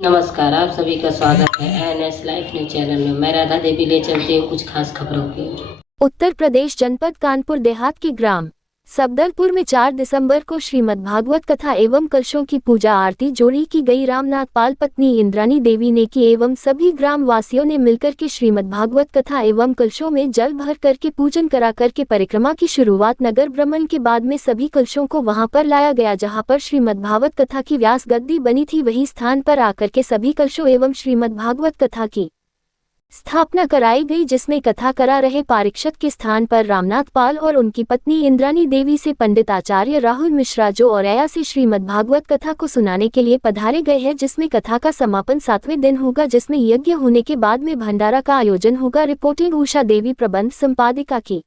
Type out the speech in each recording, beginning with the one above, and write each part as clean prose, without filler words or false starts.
नमस्कार, आप सभी का स्वागत है एनएस लाइफ न्यूज चैनल में। मैं राधा देवी ले चलती हूँ कुछ खास खबरों की। उत्तर प्रदेश जनपद कानपुर देहात के ग्राम सबदलपुर में 4 दिसंबर को श्रीमद् भागवत कथा एवं कलशों की पूजा आरती जोड़ी की गई। रामनाथ पाल पत्नी इंद्रानी देवी ने की एवं सभी ग्राम वासियों ने मिलकर के श्रीमद् भागवत कथा एवं कलशों में जल भर करके पूजन करा करके परिक्रमा की शुरुआत। नगर भ्रमण के बाद में सभी कलशों को वहां पर लाया गया जहां पर श्रीमद् भागवत कथा की व्यास गद्दी बनी थी। वही स्थान पर आकर के सभी कलशों एवं श्रीमद् भागवत कथा की स्थापना कराई गई, जिसमें कथा करा रहे पारीक्षक के स्थान पर रामनाथ पाल और उनकी पत्नी इंद्रानी देवी से पंडित आचार्य राहुल मिश्रा जो औरैया से श्रीमद् भागवत कथा को सुनाने के लिए पधारे गए हैं, जिसमें कथा का समापन 7वें दिन होगा, जिसमें यज्ञ होने के बाद में भंडारा का आयोजन होगा। रिपोर्टिंग उषा देवी, प्रबंध संपादिका की।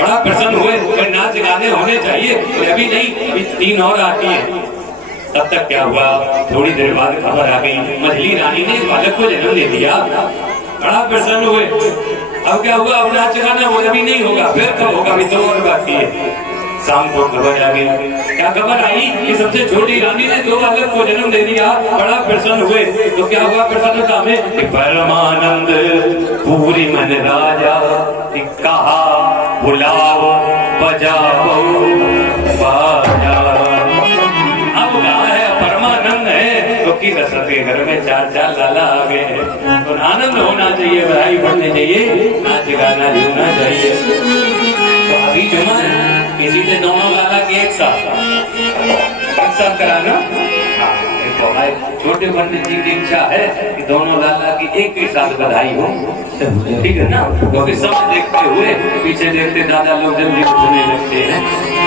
बड़ा प्रसन्न हुए, नाच गाने होने चाहिए, अभी नहीं, अभी 3 और आती है। तब तक क्या हुआ, थोड़ी देर बाद खबर आ गई मछली रानी ने बालक को जन्म दे दिया। बड़ा प्रसन्न हुए। अब क्या हुआ, अब नाच गाना वो अभी नहीं होगा, फिर कब होगा, अभी 2 और बाकी है। शाम को खबर आ गई, क्या खबर आई कि सबसे छोटी रानी ने 2 बालक को जन्म दे दिया। बड़ा प्रसन्न हुए। तो क्या हुआ प्रसन्नता में कि परमानंद पूरी मन राजा कहा बुलाओ बजाओ बाजा। अब कहा है परमानंद है तो की रसत के घर में 4 लाला आ गए हैं, तो आनंद होना चाहिए, बधाई बढ़नी चाहिए, नाच गाना झूमना चाहिए। तो अभी जुमा इसीलिए दोनों लाला के एक साथ कराना। छोटे पंडित जी की इच्छा है कि दोनों लाला की एक ही साथ बधाई हो, ठीक है ना। क्योंकि सब देखते हुए पीछे देखते दादा लोग जल्दी उठने लगते हैं।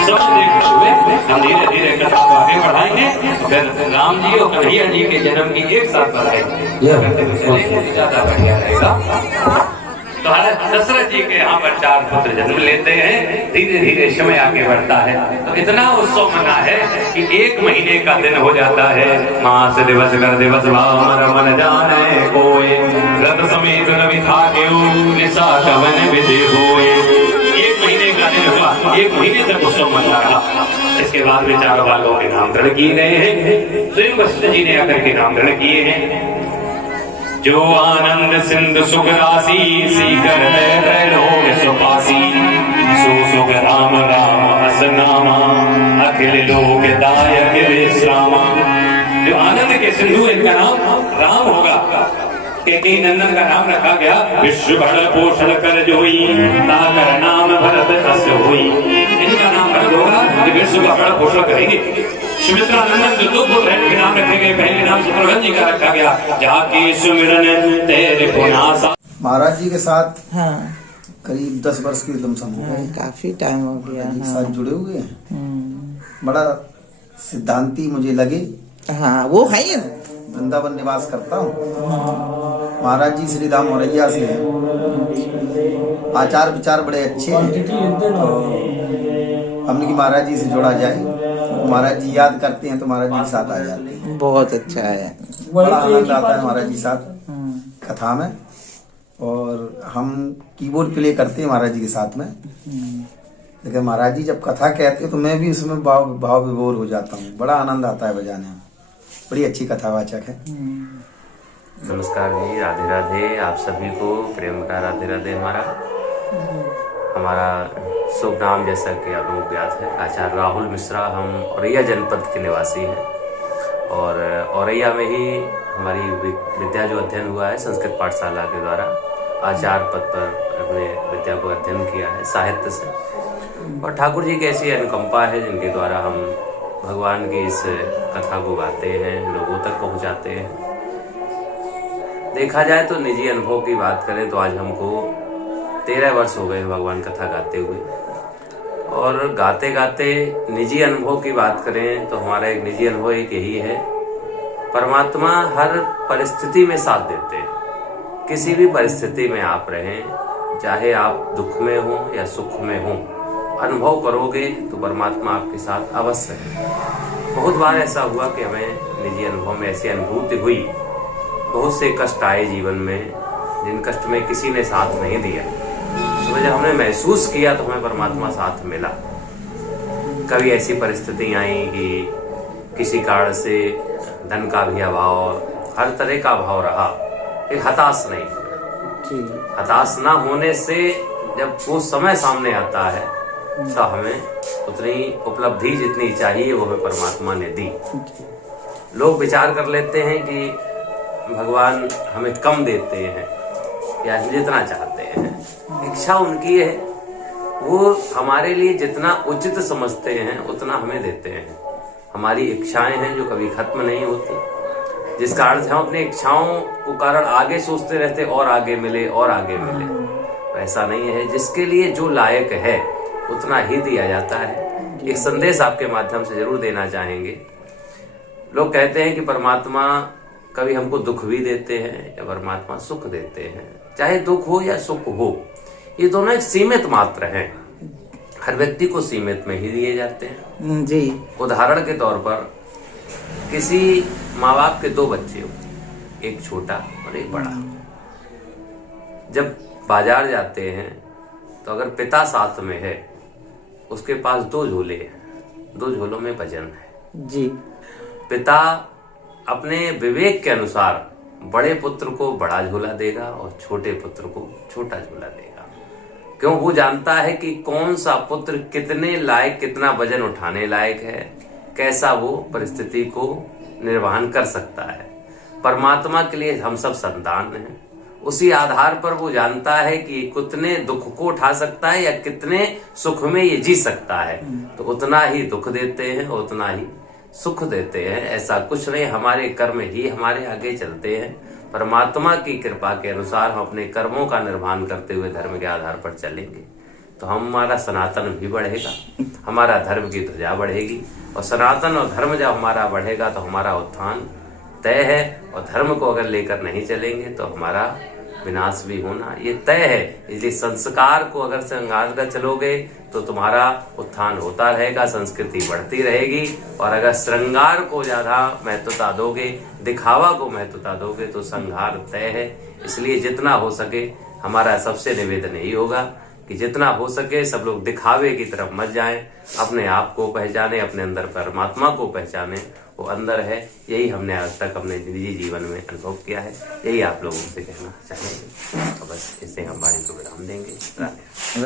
सब देखते हुए हम धीरे धीरे कथा को आगे बढ़ाएंगे। फिर राम जी और कन्हैया जी के जन्म की एक साथ बधाई ज्यादा बढ़िया रहेगा। तो दशरथ जी के यहाँ पर 4 पुत्र जन्म लेते हैं। धीरे धीरे समय आगे बढ़ता है, तो इतना उत्सव मना है कि 1 महीने का दिन हो जाता है। मास दिवस कर दिवस मन जाने कोई रथ समेत रवि था निशा कवन विधि होए। 1 महीने का दिन हुआ, 1 महीने तक उत्सव मन रहा। इसके बाद में 4 बालों के नामकरण किए गए हैं। स्वयं वशिष्ठ जी ने आकर के नामकरण किए हैं। जो आनंद सिंधु सुख राशि सीकर लोग सुपासी सो सुख राम राम हस नामा अखिल लोक दायक विश्रामा। जो आनंद के सिंधु, इनका नाम राम होगा। केकई नंदन का नाम रखा गया। विश्व भर पोषण कर जोई ताकर नाम भरत अस होई। इनका नाम भरत होगा, विश्व का बड़ा पोषण करेंगे। सुमित्रा नंदन जो 2 पुत्र हैं, नाम रखे गए। पहले नाम शत्रुघ्न जी का रखा गया। जाके सुमिरन तेरे पुनासा। महाराज जी के साथ करीब 10 वर्ष की लमसम हो गए। काफी टाइम हो गया। साथ जुड़े हुए हैं। बड़ा सिद्धांती मुझे लगे। हाँ, वो है वृंदावन निवास करता हूँ। महाराज जी श्री धाम औरैया से हैं। आचार विचार बड़े अच्छे हैं। तो हमने कि महाराज जी से जोड़ा जाए। महाराज जी याद करते हैं तो महाराज जी के साथ आ जाते हैं। बहुत अच्छा है, बड़ा आनंद आता है महाराज जी साथ कथा में। और हम कीबोर्ड प्ले करते हैं महाराज जी के साथ में। लेकिन महाराज जी जब कथा कहते हैं तो मैं भी उसमें भाव विभोर हो जाता हूँ। बड़ा आनंद आता है बजाने में। बड़ी अच्छी कथावाचक है। नमस्कार जी, राधे राधे। आप सभी को प्रेम का राधे राधे। हमारा शुभ नाम जैसा कि आप लोग ज्ञात है, आचार्य राहुल मिश्रा। हम औरैया जनपद के निवासी हैं और औरैया में ही हमारी विद्या जो अध्ययन हुआ है संस्कृत पाठशाला के द्वारा आचार्य पद पर अपने विद्या को अध्ययन किया है साहित्य से। और ठाकुर जी की ऐसी अनुकंपा है जिनके द्वारा हम भगवान की इस कथा को गाते हैं, लोगों तक पहुंचाते हैं। देखा जाए तो निजी अनुभव की बात करें तो आज हमको 13 वर्ष हो गए भगवान कथा गाते हुए। और गाते गाते निजी अनुभव की बात करें तो हमारा एक निजी अनुभव एक यही है, परमात्मा हर परिस्थिति में साथ देते हैं। किसी भी परिस्थिति में आप रहें, चाहे आप दुख में हो या सुख में हो, अनुभव करोगे तो परमात्मा आपके साथ अवश्य है। बहुत बार ऐसा हुआ कि हमें निजी अनुभव में ऐसी अनुभूति हुई, बहुत से कष्ट आए जीवन में जिन कष्ट में किसी ने साथ नहीं दिया। तो जब हमने महसूस किया तो हमें परमात्मा साथ मिला। कभी ऐसी परिस्थिति आई कि किसी कारण से धन का भी अभाव, हर तरह का अभाव रहा, एक हताश नहीं होना। जी। हताश ना होने से जब वो समय सामने आता है तो हमें उतनी उपलब्धि जितनी चाहिए वो हमें परमात्मा ने दी। लोग विचार कर लेते हैं कि भगवान हमें कम देते हैं या जितना चाहते हैं, इच्छा उनकी है, वो हमारे लिए जितना उचित समझते हैं उतना हमें देते हैं। हमारी इच्छाएं हैं जो कभी खत्म नहीं होती, जिस कारण से हम अपनी इच्छाओं को कारण आगे सोचते रहते और आगे मिले और आगे मिले। ऐसा नहीं है, जिसके लिए जो लायक है उतना ही दिया जाता है। एक संदेश आपके माध्यम से जरूर देना चाहेंगे। लोग कहते हैं कि परमात्मा कभी हमको दुख भी देते हैं या परमात्मा सुख देते हैं। चाहे दुख हो या सुख हो, ये दोनों एक सीमित मात्र हैं, हर व्यक्ति को सीमित में ही दिए जाते हैं। जी। उदाहरण के तौर पर किसी माँ बाप के 2 बच्चे हो, एक छोटा और एक बड़ा। जब बाजार जाते हैं तो अगर पिता साथ में है, उसके पास 2 झोले हैं, 2 झोलों में वजन है। जी। पिता अपने विवेक के अनुसार बड़े पुत्र को बड़ा झोला देगा और छोटे पुत्र को छोटा झोला देगा। क्यों? वो जानता है कि कौन सा पुत्र कितने लायक, कितना वजन उठाने लायक है, कैसा वो परिस्थिति को निर्वहन कर सकता है। परमात्मा के लिए हम सब संतान हैं, उसी आधार पर वो जानता है कि कितने दुख को उठा सकता है या कितने सुख में ये जी सकता है, तो उतना ही दुख देते हैं, उतना ही सुख देते हैं। ऐसा कुछ नहीं, हमारे कर्म ही हमारे आगे चलते हैं। परमात्मा की कृपा के अनुसार हम अपने कर्मों का निर्वहन करते हुए धर्म के आधार पर चलेंगे तो हमारा सनातन भी बढ़ेगा, हमारा धर्म की ध्वजा बढ़ेगी। और सनातन और धर्म जब हमारा बढ़ेगा तो हमारा उत्थान तय है, और धर्म को अगर लेकर नहीं चलेंगे तो हमारा विनाश भी होना ये तय है। इसलिए संस्कार को अगर श्रृंगार कर चलोगे तो तुम्हारा उत्थान होता रहेगा, संस्कृति बढ़ती रहेगी। और अगर श्रृंगार को ज्यादा महत्वता दोगे, दिखावा को महत्वता दोगे तो संहार तय है। इसलिए जितना हो सके हमारा सबसे निवेदन यही होगा कि जितना हो सके सब लोग दिखावे की तरफ मत जाएं, अपने आप को पहचाने, अपने अंदर परमात्मा को पहचाने, वो अंदर है। यही हमने आज तक अपने निजी जीवन में अनुभव किया है, यही आप लोगों से कहना चाहेंगे। तो बस इससे हम वाणी को विराम देंगे।